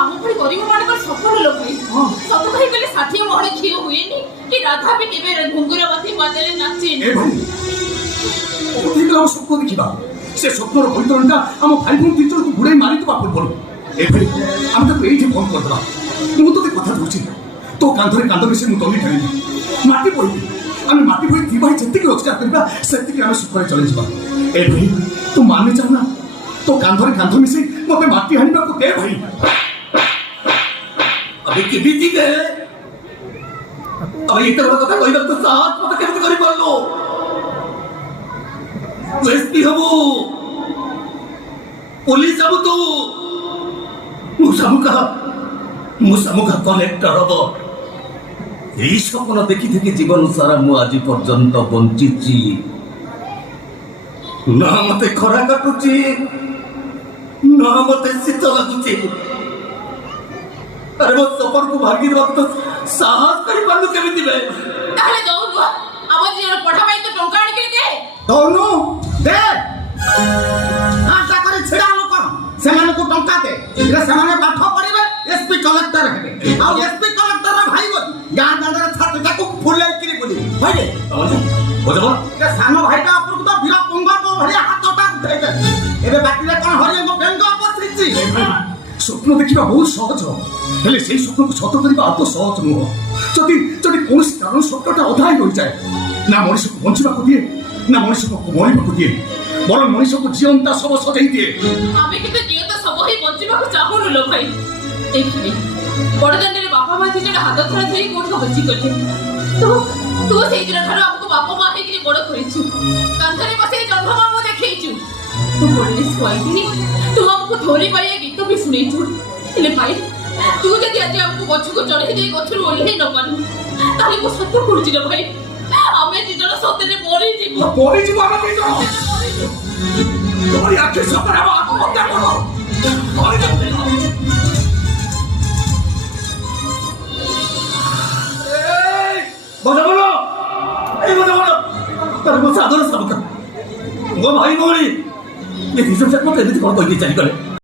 ଆମ ଭଳି ଗରିବ ମାନଙ୍କର ସଫଳ ଲୋକ ସତ କହି ଗଲେ 60 ମହଳ ଝିଅ ହୁଏନି କି ରାଧା ବି କେବେ ଘୁଙ୍ଗୁର ବାନ୍ଧି ବାଜାରେ ନାଚେନି। ସ୍ୱପ୍ନ ଦେଖିବା ସେ ସ୍ୱପ୍ନର ବୈତରଣୀଟା ଆମ ଭାଇ ଭଉଣୀ ତିନି ଜଣକୁ ବୁଡ଼େଇ ମାରିଦେବା ପୂର୍ବରୁ ଏଭଳି ଆମେ ତାକୁ ଏଇଠି ବନ୍ଦ କରିଦେବା। ମୁଁ ତୋତେ କଥା ଦଉଛି, ତୋ କାନ୍ଧରେ କାନ୍ଧ ମିଶି ମୁଁ ତଲି ଖେଳିବି, ମାଟି ପଡ଼ିବି। ଆମେ ମାଟି ପଡ଼ି ଦି ଭାଇ ଯେତିକି ରୋଜଗାର କରିବା ସେତିକି ଆମେ ସୁଖରେ ଚଳିଯିବା। ଏଭଳି ତୁ ମାନେ ଚାହୁଁନା ତୋ କାନ୍ଧରେ କାନ୍ଧ ମିଶି ମତେ ମାଟି ହାଣିବାକୁ ଦେ ଭାଇ। अबे केमिति गे अबे इतना बड़ा कथा कोई तो साहस पता केमिति करि परलो एसपी हबो पुलिस हबो तो मुसामुका कलेक्टर हबो এই স্বপ্ন দেখি থেকে জীবন সারা মু আজি পর্যন্ত বঞ্চিছি না মতে খরা কাটুছি না মতে শীত লাগুছি। अरे वो सफर को भागी वक्त तो साहस करी पालू केमिति बे ताले दौनु आवाज जरा पढ़ा भाई तो टंका आनी के दे दौनु दे आशा करे छिड़ा लोक से माने को टंका दे रे से माने पाठ पढ़िबे एसपी कलेक्टर हेबे आ एसपी कलेक्टर भाई गो गां दांडर छात्रटा को फुलाई किरी बोली भाई रे बोझ रे सानो भाईटा ऊपर तो वीर पंगा को भरिया हाथटा उठाई दे एबे बाकीरे कोन हरिया को बेंग अपसिची। ସ୍ୱପ୍ନ ଦେଖିବା ବହୁତ ସହଜ, ହେଲେ ସେଇ ସ୍ୱପ୍ନକୁ ସତ କରିବା ଅତ ସହଜ ନୁହଁ। ଯଦି କୌଣସି କାରଣ ସ୍ୱପ୍ନଟା ଅଧା ହେଇ ରହିଯାଏ, ନା ମଣିଷକୁ ବଞ୍ଚିବାକୁ ଦିଏ ନା ମଣିଷକୁ ମରିବାକୁ ଦିଏ, ବରଂ ମଣିଷକୁ ଜିଅନ୍ତା ଶବ ସଜେଇ ଦିଏ। ଆମେ କିନ୍ତୁ ଜିଅନ୍ତା ଶବ ହେଇ ବଞ୍ଚିବାକୁ ଚାହୁଁନୁ ଲୋ ଭାଇ। ଦେଖିବି ବଡ଼ଦାଣ୍ଡରେ ବାପା ମା ଦି ଜଣ ହାତ ଧରା ଧରି କୋଉଠି ଭୋଜି କଲେ। ତୁ ସେଇଦିନ ଠାରୁ ଆମକୁ ବାପା ମା ହେଇକିରି ବଡ଼ କରିଛୁ, କାନ୍ଧରେ ବସେଇ ଜନ୍ମମାମୁ ଦେଖେଇଛୁ, ତୁ ବଡ଼ରେ ଶୁଆଇକିରି ତୁ ଆମକୁ ଧରି ପାରିଆ ଗୀତ ବି ଶୁଣେଇଛୁ। ହେଲେ ଭାଇ ତୁ ଯଦି ଆଜି ଆମକୁ ଗଛକୁ ଚଢ଼େଇ ଦେଇ ଗଛରୁ ଓହ୍ଲେଇ ନ ପାରିବୁ ତାହେଲେ ମୁଁ ସତ କହୁଛି ନା ଭାଇ, ଆମେ ଦି ଜଣ ସତରେ ମରିଯିବୁ। ଆମେ ଦି ଜଣ ତୋରି ଆଖି ସତରେ ଆମ ଆତ୍ମହତ୍ୟା କର। ମୋ ଭାଇ ଭଉଣୀ ଏ ଦିଶା ମତେ ଏମିତି କଣ କହିକି ଚାଲିଗଲେ।